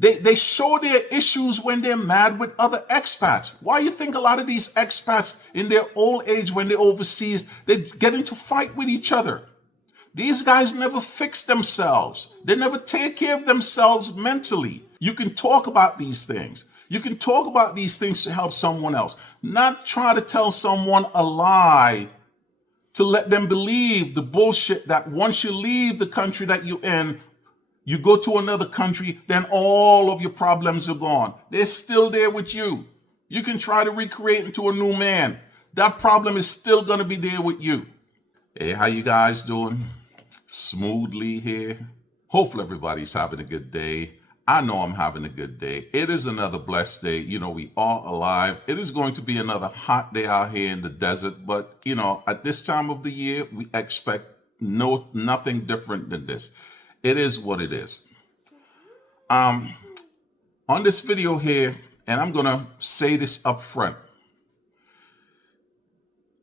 They show their issues when they're mad with other expats. Why you think a lot of these expats in their old age, when they're overseas, they get into fight with each other? These guys never fix themselves. They never take care of themselves mentally. You can talk about these things. You can talk about these things to help someone else, not try to tell someone a lie to let them believe the bullshit that once you leave the country that you're in, you go to another country, then all of your problems are gone. They're still there with you. You can try to recreate into a new man. That problem is still going to be there with you. Hey, how you guys doing? Smoothly here. Hopefully everybody's having a good day. I know I'm having a good day. It is another blessed day. You know, we are alive. It is going to be another hot day out here in the desert. But, you know, at this time of the year, we expect nothing different than this. It is what it is. On this video here, and I'm going to say this up front.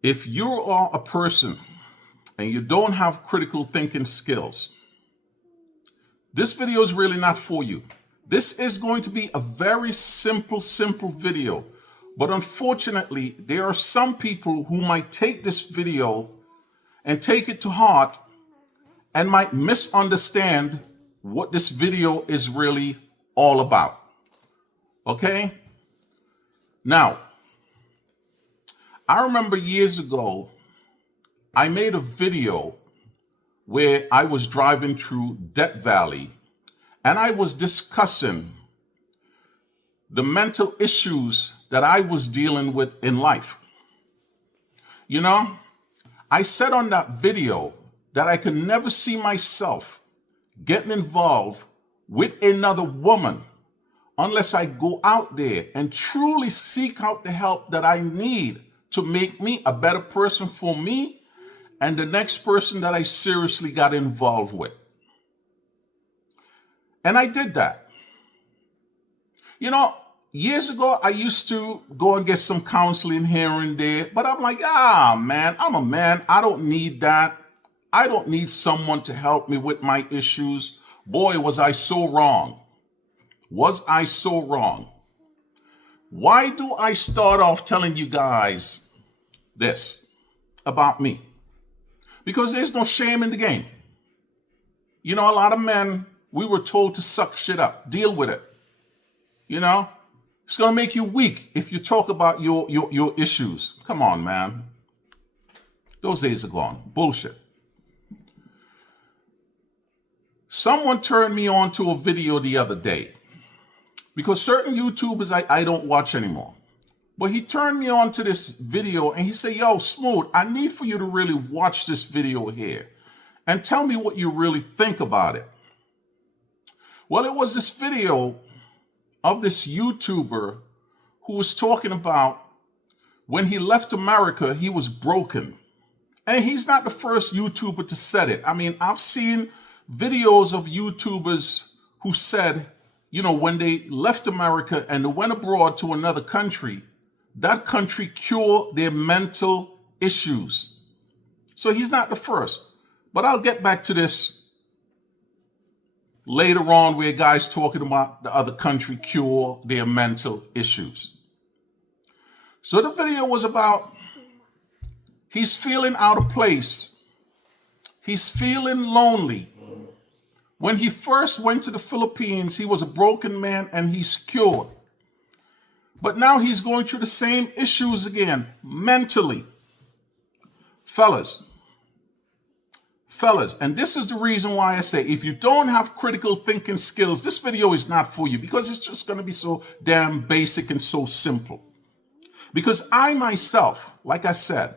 If you are a person and you don't have critical thinking skills, this video is really not for you. This is going to be a very simple video. But unfortunately, there are some people who might take this video and take it to heart and might misunderstand what this video is really all about. Okay? Now, I remember years ago, I made a video where I was driving through Death Valley and I was discussing the mental issues that I was dealing with in life. You know, I said on that video that I could never see myself getting involved with another woman unless I go out there and truly seek out the help that I need to make me a better person for me and the next person that I seriously got involved with. And I did that. You know, years ago, I used to go and get some counseling here and there, but I'm like, man, I'm a man. I don't need that. I don't need someone to help me with my issues. Boy, was I so wrong. Was I so wrong? Why do I start off telling you guys this about me? Because there's no shame in the game. You know, a lot of men, we were told to suck shit up, deal with it. You know, it's going to make you weak if you talk about your issues. Come on, man. Those days are gone. Bullshit. Someone turned me on to a video the other day because certain YouTubers I don't watch anymore. But he turned me on to this video and he said, yo, Smooth, I need for you to really watch this video here and tell me what you really think about it. Well, it was this video of this YouTuber who was talking about when he left America, he was broken. And he's not the first YouTuber to say it. I mean, I've seen videos of YouTubers who said, you know, when they left America and they went abroad to another country, that country cured their mental issues. So he's not the first. But I'll get back to this later on where guys talking about the other country cure their mental issues. So the video was about he's feeling out of place. He's feeling lonely. When he first went to the Philippines, he was a broken man and he's cured. But now he's going through the same issues again, mentally. Fellas, and this is the reason why I say, if you don't have critical thinking skills, this video is not for you because it's just going to be so damn basic and so simple. Because I myself, like I said,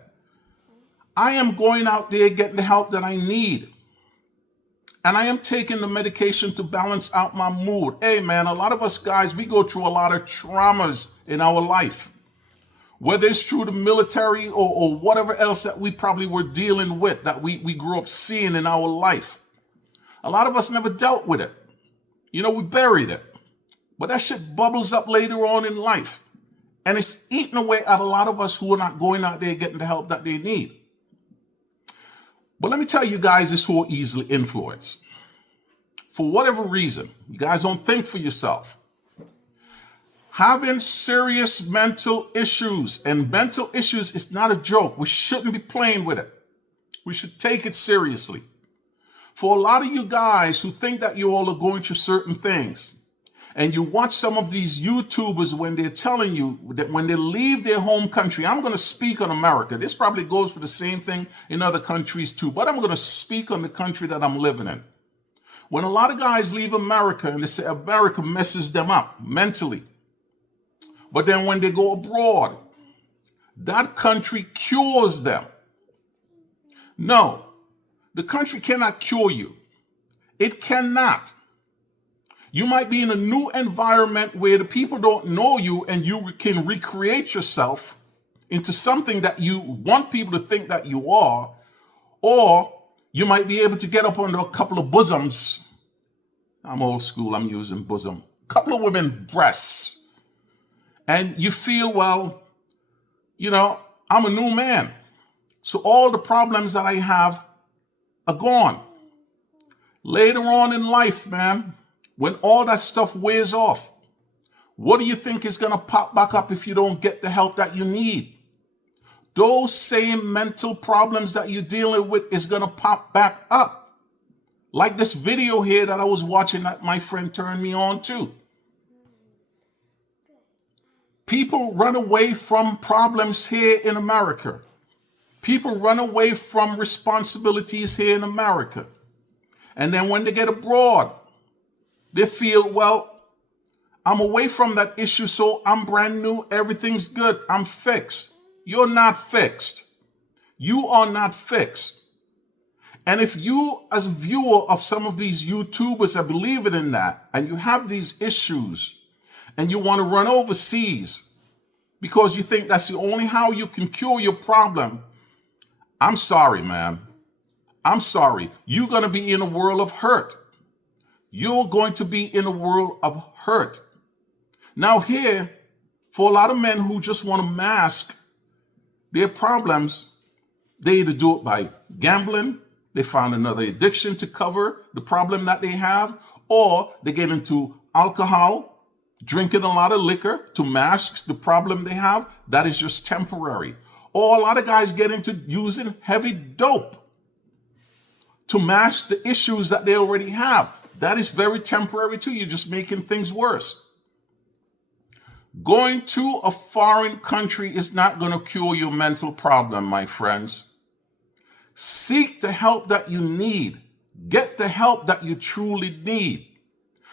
I am going out there getting the help that I need. And I am taking the medication to balance out my mood. Hey, man, a lot of us guys, we go through a lot of traumas in our life. Whether it's through the military or whatever else that we probably were dealing with, that we grew up seeing in our life. A lot of us never dealt with it. You know, we buried it. But that shit bubbles up later on in life. And it's eating away at a lot of us who are not going out there getting the help that they need. But let me tell you guys this who are easily influenced. for whatever reason, you guys don't think for yourself, having serious mental issues, and mental issues is not a joke. We shouldn't be playing with it. We should take it seriously. For a lot of you guys who think that you all are going through certain things, and you watch some of these YouTubers when they're telling you that when they leave their home country, I'm going to speak on America. This probably goes for the same thing in other countries too, but I'm going to speak on the country that I'm living in. When a lot of guys leave America and they say America messes them up mentally, but then when they go abroad, that country cures them. No, the country cannot cure you. It cannot. You might be in a new environment where the people don't know you and you can recreate yourself into something that you want people to think that you are, or you might be able to get up under a couple of bosoms. I'm old school, I'm using bosom. A couple of women breasts. And you feel, well, I'm a new man. So all the problems that I have are gone. Later on in life, man, when all that stuff wears off, what do you think is going to pop back up if you don't get the help that you need? Those same mental problems that you're dealing with is going to pop back up. Like this video here that I was watching that my friend turned me on to. People run away from problems here in America. People run away from responsibilities here in America. And then when they get abroad, they feel, well, I'm away from that issue, so I'm brand new. Everything's good. I'm fixed. You're not fixed. You are not fixed. And if you, as a viewer of some of these YouTubers, are believing in that, and you have these issues, and you want to run overseas because you think that's the only how you can cure your problem, I'm sorry, man. I'm sorry. You're going to be in a world of hurt. You're going to be in a world of hurt. Now here, for a lot of men who just want to mask their problems, they either do it by gambling, they find another addiction to cover the problem that they have, or they get into alcohol, drinking a lot of liquor to mask the problem they have. That is just temporary. Or a lot of guys get into using heavy dope to mask the issues that they already have. That is very temporary too. You're just making things worse. Going to a foreign country is not going to cure your mental problem, my friends. Seek the help that you need. Get the help that you truly need.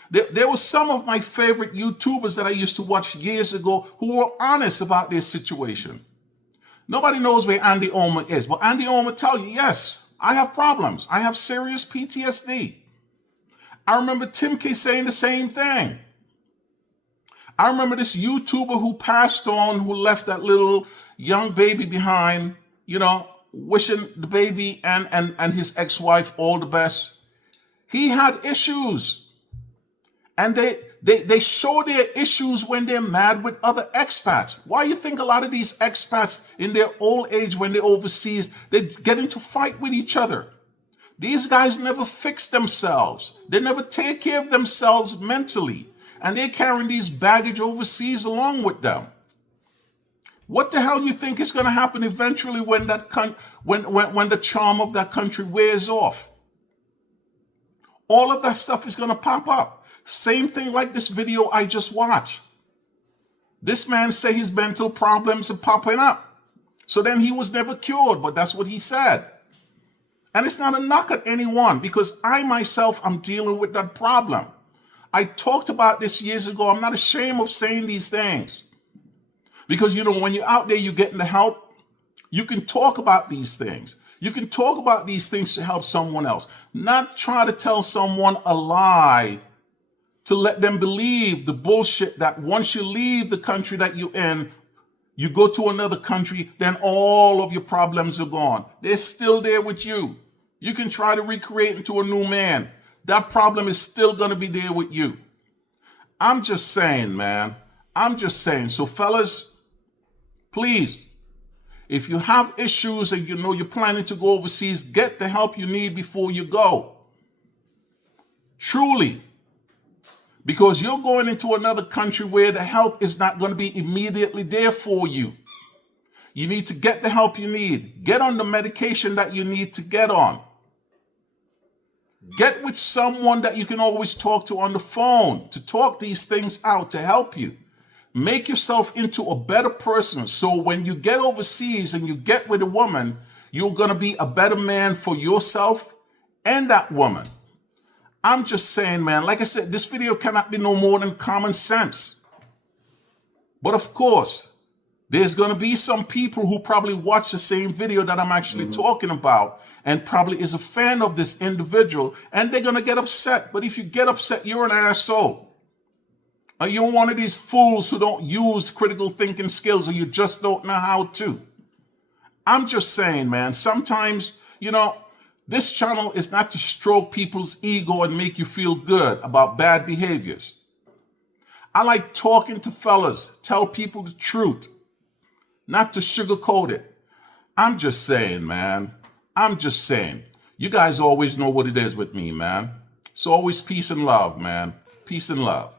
There were some of my favorite YouTubers that I used to watch years ago who were honest about their situation. Nobody knows where Andy Omer is, but Andy Omer tell you, yes, I have problems. I have serious PTSD. I remember Tim K saying the same thing. I remember this YouTuber who passed on, who left that little young baby behind, wishing the baby and his ex-wife all the best. He had issues. And they show their issues when they're mad with other expats. Why do you think a lot of these expats in their old age, when they're overseas, they get into fight with each other? These guys never fix themselves. They never take care of themselves mentally. And they're carrying these baggage overseas along with them. What the hell do you think is going to happen eventually when when the charm of that country wears off? All of that stuff is going to pop up. Same thing like this video I just watched. This man say his mental problems are popping up. So then he was never cured, but that's what he said. And it's not a knock at anyone, because I myself am dealing with that problem. I talked about this years ago. I'm not ashamed of saying these things. Because, when you're out there, you're getting the help. You can talk about these things. You can talk about these things to help someone else. Not try to tell someone a lie to let them believe the bullshit that once you leave the country that you're in, you go to another country, then all of your problems are gone. They're still there with you. You can try to recreate into a new man. That problem is still going to be there with you. I'm just saying, man. I'm just saying. So fellas, please, if you have issues and you're planning to go overseas, get the help you need before you go. Truly. Because you're going into another country where the help is not going to be immediately there for you. You need to get the help you need. Get on the medication that you need to get on. Get with someone that you can always talk to on the phone to talk these things out, to help you. Make yourself into a better person so when you get overseas and you get with a woman, you're going to be a better man for yourself and that woman. I'm just saying, man, like I said, this video cannot be no more than common sense. But of course, there's going to be some people who probably watch the same video that I'm actually talking about and probably is a fan of this individual, and they're going to get upset. But if you get upset, you're an asshole. Or you're one of these fools who don't use critical thinking skills, or you just don't know how to. I'm just saying, man, sometimes, this channel is not to stroke people's ego and make you feel good about bad behaviors. I like talking to fellas, tell people the truth, not to sugarcoat it. I'm just saying, man. I'm just saying. You guys always know what it is with me, man. It's always peace and love, man. Peace and love.